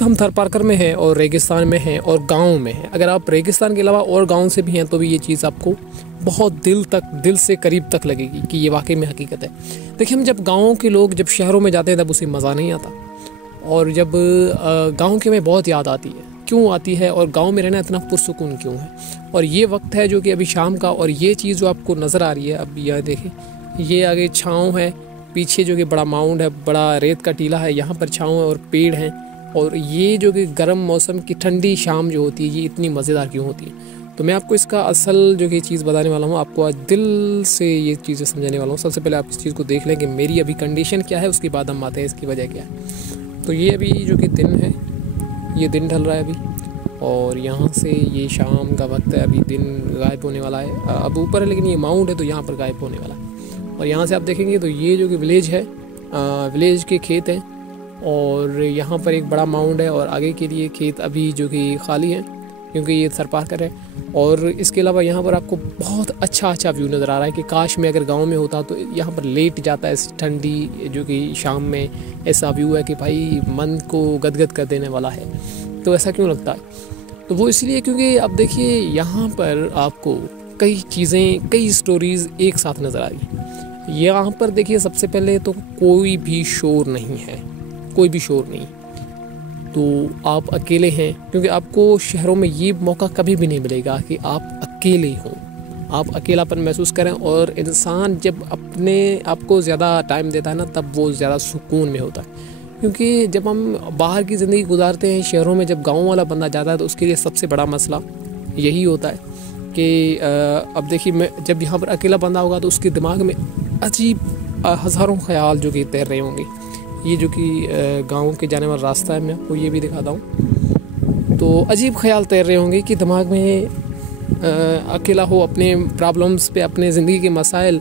वक्त हम थर पारकर में हैं और रेगिस्तान में हैं और गाँव में हैं। अगर आप रेगिस्तान के अलावा और गाँव से भी हैं तो भी ये चीज़ आपको बहुत दिल से करीब तक लगेगी कि ये वाकई में हकीकत है। देखिए, हम जब गाँव के लोग जब शहरों में जाते हैं तब उसे मज़ा नहीं आता, और जब गाँव की हमें बहुत याद आती है। क्यों आती है और गाँव में रहना इतना पुरसुकून क्यों है? और ये वक्त है जो कि अभी शाम का, और ये चीज़ जो आपको नज़र आ रही है अब यहाँ देखें, ये आगे छाँव है, पीछे जो कि बड़ा माउंट है, बड़ा रेत का टीला है, यहाँ पर छाँव है और पेड़ हैं। और ये जो कि गर्म मौसम की ठंडी शाम जो होती है ये इतनी मज़ेदार क्यों होती है? तो मैं आपको इसका असल जो कि चीज़ बताने वाला हूँ, आपको आज दिल से ये चीज़ें समझाने वाला हूँ। सबसे पहले आप इस चीज़ को देख लें कि मेरी अभी कंडीशन क्या है, उसके बाद हम आते हैं इसकी वजह क्या है। तो ये अभी जो कि दिन है, ये दिन ढल रहा है अभी, और यहाँ से ये शाम का वक्त है, अभी दिन गायब होने वाला है। अब ऊपर है लेकिन ये माउंट है तो यहाँ पर गायब होने वाला है। और यहाँ से आप देखेंगे तो ये जो कि विलेज है, विलेज के खेत हैं, और यहाँ पर एक बड़ा माउंट है, और आगे के लिए खेत अभी जो कि खाली है क्योंकि ये थर पारकर है। और इसके अलावा यहाँ पर आपको बहुत अच्छा व्यू नज़र आ रहा है कि काश मैं अगर गांव में होता तो यहाँ पर लेट जाता है इस ठंडी जो कि शाम में। ऐसा व्यू है कि भाई मन को गदगद कर देने वाला है। तो ऐसा क्यों लगता है? तो वो इसलिए क्योंकि अब देखिए यहाँ पर आपको कई चीज़ें, कई स्टोरीज़ एक साथ नज़र आ रही। यहाँ पर देखिए सबसे पहले तो कोई भी शोर नहीं है, कोई भी शोर नहीं। तो आप अकेले हैं, क्योंकि आपको शहरों में ये मौका कभी भी नहीं मिलेगा कि आप अकेले हों, आप अकेलापन महसूस करें। और इंसान जब अपने आप को ज़्यादा टाइम देता है ना, तब वो ज़्यादा सुकून में होता है। क्योंकि जब हम बाहर की ज़िंदगी गुजारते हैं शहरों में, जब गाँव वाला बंदा जाता है तो उसके लिए सबसे बड़ा मसला यही होता है कि अब देखिए, मैं जब यहाँ पर अकेला बंदा होगा तो उसके दिमाग में अजीब हज़ारों ख्याल जो कि तैर रहे होंगे। ये जो कि गाँव के जाने वाला रास्ता है, मैं आपको ये भी दिखाता हूँ। तो अजीब ख्याल तैर रहे होंगे कि दिमाग में अकेला हो, अपने प्रॉब्लम्स पे, अपने ज़िंदगी के मसाइल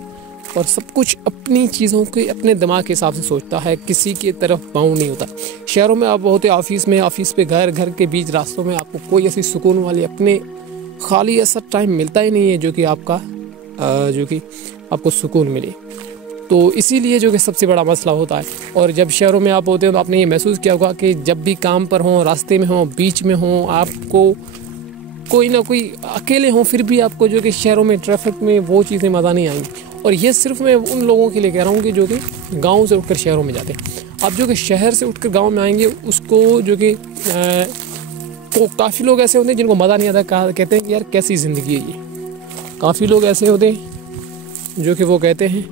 और सब कुछ अपनी चीज़ों के अपने दिमाग के हिसाब से सोचता है, किसी की तरफ बाउंड नहीं होता। शहरों में आप होते ऑफिस में, ऑफिस पे घर, घर के बीच रास्तों में आपको कोई ऐसी सुकून वाली अपने खाली ऐसा टाइम मिलता ही नहीं है जो कि आपको सुकून मिले। तो इसीलिए जो कि सबसे बड़ा मसला होता है। और जब शहरों में आप होते हो तो आपने ये महसूस किया होगा कि जब भी काम पर हों, रास्ते में हों, बीच में हों, आपको कोई ना कोई अकेले हों, फिर भी आपको जो कि शहरों में ट्रैफिक में वो चीज़ें मज़ा नहीं आएंगी। और ये सिर्फ मैं उन लोगों के लिए कह रहा हूँ कि जो कि गाँव से उठकर शहरों में जाते हैं। आप जो कि शहर से उठकर गाँव में आएंगे, उसको जो कि तो काफ़ी लोग ऐसे होते हैं जिनको मज़ा नहीं आता, कहते हैं कि यार कैसी ज़िंदगी है ये। काफ़ी लोग ऐसे होते हैं जो कि वो कहते हैं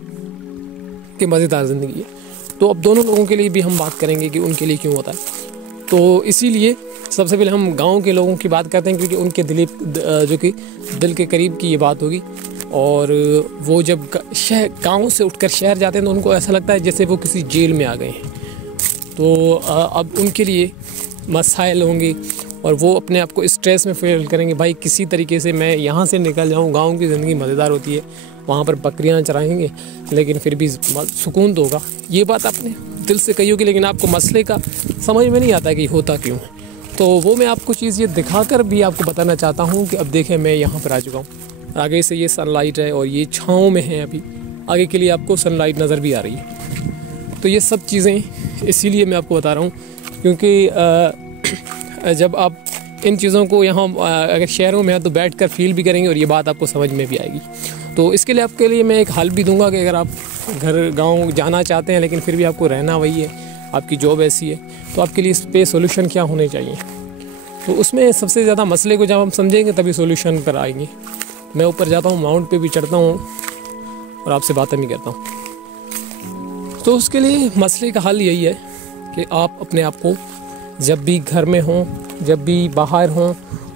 कि मज़ेदार ज़िंदगी है। तो अब दोनों लोगों के लिए भी हम बात करेंगे कि उनके लिए क्यों होता है। तो इसीलिए सबसे पहले हम गांव के लोगों की बात करते हैं, क्योंकि उनके जो कि दिल के करीब की ये बात होगी। और वो जब गांव से उठकर शहर जाते हैं तो उनको ऐसा लगता है जैसे वो किसी जेल में आ गए हैं। तो अब उनके लिए मसाइल होंगे और वो अपने आप को स्ट्रेस में फील करेंगे, भाई किसी तरीके से मैं यहाँ से निकल जाऊँ। गाँव की ज़िंदगी मज़ेदार होती है, वहाँ पर बकरियाँ चराएंगे लेकिन फिर भी सुकून तो होगा। ये बात आपने दिल से कही होगी, लेकिन आपको मसले का समझ में नहीं आता कि होता क्यों है। तो वो मैं आपको चीज़ ये दिखाकर भी आपको बताना चाहता हूँ कि अब देखें मैं यहाँ पर आ चुका हूँ, आगे से ये सनलाइट है और ये छाँव में है। अभी आगे के लिए आपको सनलाइट नज़र भी आ रही है। तो ये सब चीज़ें इसीलिए मैं आपको बता रहा हूँ क्योंकि जब आप इन चीज़ों को यहाँ अगर शहरों में है तो बैठकर फील भी करेंगे और ये बात आपको समझ में भी आएगी। तो इसके लिए आपके लिए मैं एक हल भी दूंगा कि अगर आप घर गांव जाना चाहते हैं लेकिन फिर भी आपको रहना वही है, आपकी जॉब ऐसी है, तो आपके लिए इस पे सोल्यूशन क्या होने चाहिए। तो उसमें सबसे ज़्यादा मसले को जब हम समझेंगे तभी सोल्यूशन पर आएंगे। मैं ऊपर जाता हूँ, माउंट पे भी चढ़ता हूँ और आपसे बातें भी करता हूँ। तो उसके लिए मसले का हल यही है कि आप अपने आप को जब भी घर में हों, जब भी बाहर हों,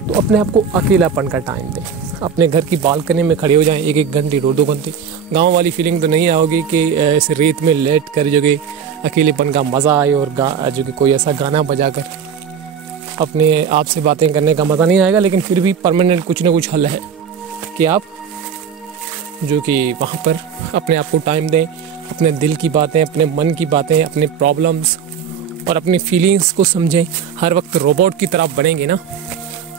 तो अपने आप को अकेलापन का टाइम दें। अपने घर की बालकनी में खड़े हो जाएं 1-1 घंटे 2-2 घंटे। गांव वाली फीलिंग तो नहीं आओगी कि ऐसे रेत में लेट कर जो कि अकेलेपन का मज़ा आए और जो कि कोई ऐसा गाना बजा कर अपने आप से बातें करने का मज़ा नहीं आएगा। लेकिन फिर भी परमानेंट कुछ ना कुछ हल है कि आप जो कि वहाँ पर अपने आप को टाइम दें, अपने दिल की बातें, अपने मन की बातें, अपने प्रॉब्लम्स और अपनी फीलिंग्स को समझें। हर वक्त रोबोट की तरह बनेंगे ना।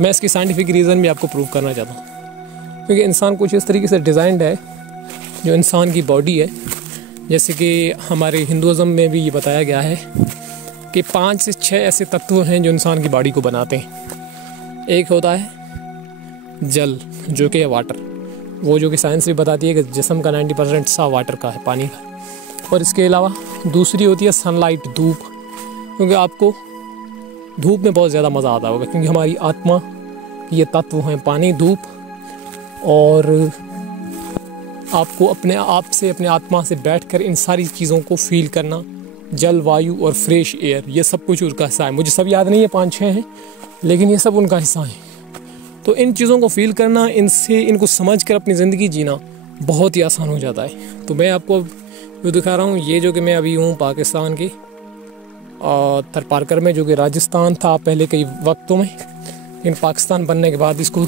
मैं इसकी साइंटिफिक रीज़न भी आपको प्रूव करना चाहता हूँ, क्योंकि इंसान कुछ इस तरीके से डिज़ाइंड है, जो इंसान की बॉडी है, जैसे कि हमारे हिंदुज़म में भी ये बताया गया है कि 5 से 6 ऐसे तत्व हैं जो इंसान की बॉडी को बनाते हैं। एक होता है जल, जो कि है वाटर, वो जो कि साइंस भी बताती है कि जिस्म का 90% हिस्सा वाटर का है, पानी का। और इसके अलावा दूसरी होती है सनलाइट, धूप, क्योंकि आपको धूप में बहुत ज़्यादा मज़ा आता होगा, क्योंकि हमारी आत्मा ये तत्व हैं पानी, धूप, और आपको अपने आप से, अपने आत्मा से बैठकर इन सारी चीज़ों को फील करना, जल, वायु और फ्रेश एयर, ये सब कुछ उनका हिस्सा है। मुझे सब याद नहीं है, 5-6 हैं, लेकिन ये सब उनका हिस्सा है। तो इन चीज़ों को फील करना, इनको समझ कर अपनी ज़िंदगी जीना बहुत ही आसान हो जाता है। तो मैं आपको जो दिखा रहा हूँ, ये जो कि मैं अभी हूँ पाकिस्तान के थरपारकर में, जो कि राजस्थान था पहले कई वक्तों में, लेकिन पाकिस्तान बनने के बाद इसको,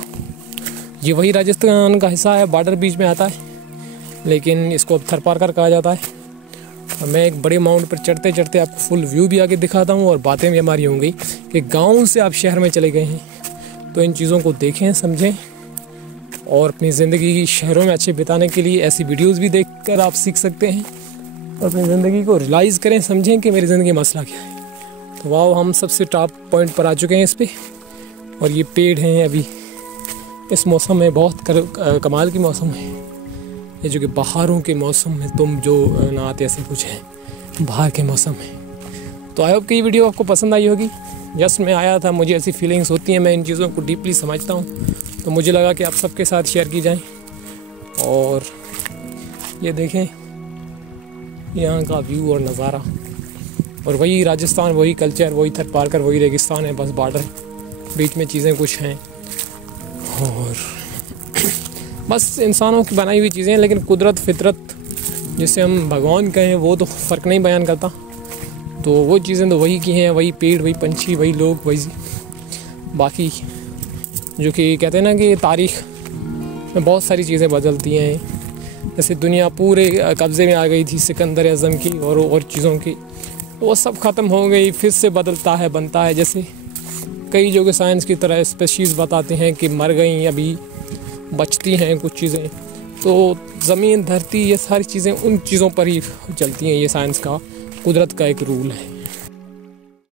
ये वही राजस्थान का हिस्सा है, बॉर्डर बीच में आता है, लेकिन इसको अब थरपारकर कहा जाता है। और मैं एक बड़े माउंट पर चढ़ते चढ़ते आपको फुल व्यू भी आगे दिखाता हूँ, और बातें भी हमारी होंगी कि गाँव से आप शहर में चले गए हैं, तो इन चीज़ों को देखें, समझें, और अपनी ज़िंदगी शहरों में अच्छे बिताने के लिए ऐसी वीडियोस भी देखकर आप सीख सकते हैं, और अपनी ज़िंदगी को रियलाइज़ करें, समझें कि मेरी ज़िंदगी मसला क्या है। तो वाह, हम सबसे टॉप पॉइंट पर आ चुके हैं इस पर, और ये पेड़ हैं अभी इस मौसम में, बहुत कमाल की मौसम है ये, जो कि बहारों के मौसम में तुम जो ना आते, ऐसे कुछ है बाहर के मौसम में। तो आई होप कि ये वीडियो आपको पसंद आई होगी। जस्ट मैं आया था, मुझे ऐसी फीलिंग्स होती हैं, मैं इन चीज़ों को डीपली समझता हूँ, तो मुझे लगा कि आप सबके साथ शेयर की जाएं। और ये देखें यहाँ का व्यू और नज़ारा, और वही राजस्थान, वही कल्चर, वही थरपारकर, वही रेगिस्तान है, बस बॉर्डर बीच में चीज़ें कुछ हैं, और बस इंसानों की बनाई हुई चीज़ें, लेकिन कुदरत, फितरत, जिसे हम भगवान कहें, वो तो फ़र्क नहीं बयान करता। तो वो चीज़ें तो वही की हैं, वही पेड़, वही पंछी, वही लोग, वही बाकी जो कि कहते हैं ना कि तारीख़ में बहुत सारी चीज़ें बदलती हैं। जैसे दुनिया पूरे कब्ज़े में आ गई थी सिकंदर आज़म की और चीज़ों की, तो वो सब ख़त्म हो गई, फिर से बदलता है, बनता है। जैसे कई जो कि साइंस की तरह स्पेशीज़ बताते हैं कि मर गई, अभी बचती हैं कुछ चीज़ें। तो ज़मीन, धरती, ये सारी चीज़ें उन चीज़ों पर ही चलती हैं। ये साइंस का, कुदरत का एक रूल है।